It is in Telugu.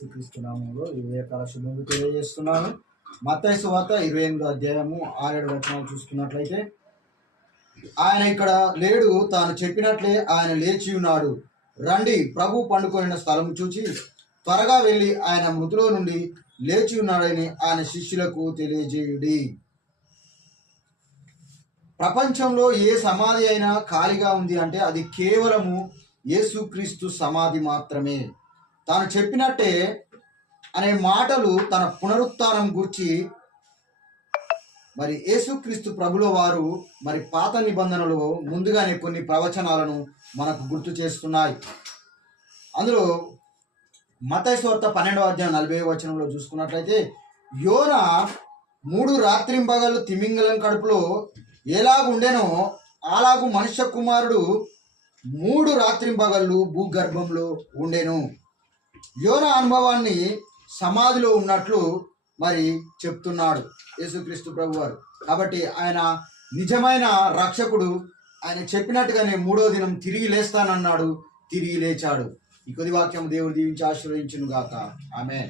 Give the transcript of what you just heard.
యేసుక్రీస్తు నామములో ఈ ఉదయకాల శుభములు తెలియజేస్తున్నాను. మత్తయి సువార్త 28వ అధ్యాయము 6-7 వచనాలు చూసుకున్నట్లయితే, ఆయన ఇక్కడ లేడు, తాను చెప్పినట్లే ఆయన లేచి ఉన్నాడు. రండి, ప్రభు పండుకొనిన స్థలం చూచి త్వరగా వెళ్ళి ఆయన మృతులో నుండి లేచి ఉన్నాడని ఆయన శిష్యులకు తెలియజేయుడి. ప్రపంచంలో ఏ సమాధి అయినా ఖాళీగా ఉంది అంటే అది కేవలము యేసుక్రీస్తు సమాధి మాత్రమే. తాను చెప్పినట్టే అనే మాటలు తన పునరుత్థానం గురించి మరి యేసుక్రీస్తు ప్రభుల వారు మరి పాత నిబంధనలో ముందుగానే కొన్ని ప్రవచనాలను మనకు గుర్తు చేస్తున్నాయి. అందులో మత్తయి సువార్త 12వ అధ్యాయం 40వ వచనంలో చూసుకున్నట్లయితే, యోనా 3 రాత్రింబగళ్ళు తిమింగలం కడుపులో ఎలాగుండెనో అలాగు మనుష్య కుమారుడు 3 రాత్రింబగళ్ళు భూగర్భంలో ఉండెను. యోనా అనుభవాన్ని సమాధిలో ఉన్నట్లు మరి చెప్తున్నాడు యేసుక్రీస్తు ప్రభువారు. కాబట్టి ఆయన నిజమైన రక్షకుడు. ఆయన చెప్పినట్టుగానే 3వ దినం తిరిగి లేస్తానన్నాడు, తిరిగి లేచాడు. ఈ కొద్ది వాక్యం దేవుడు దీవించి ఆశీర్వదించును గాక. ఆమేన్.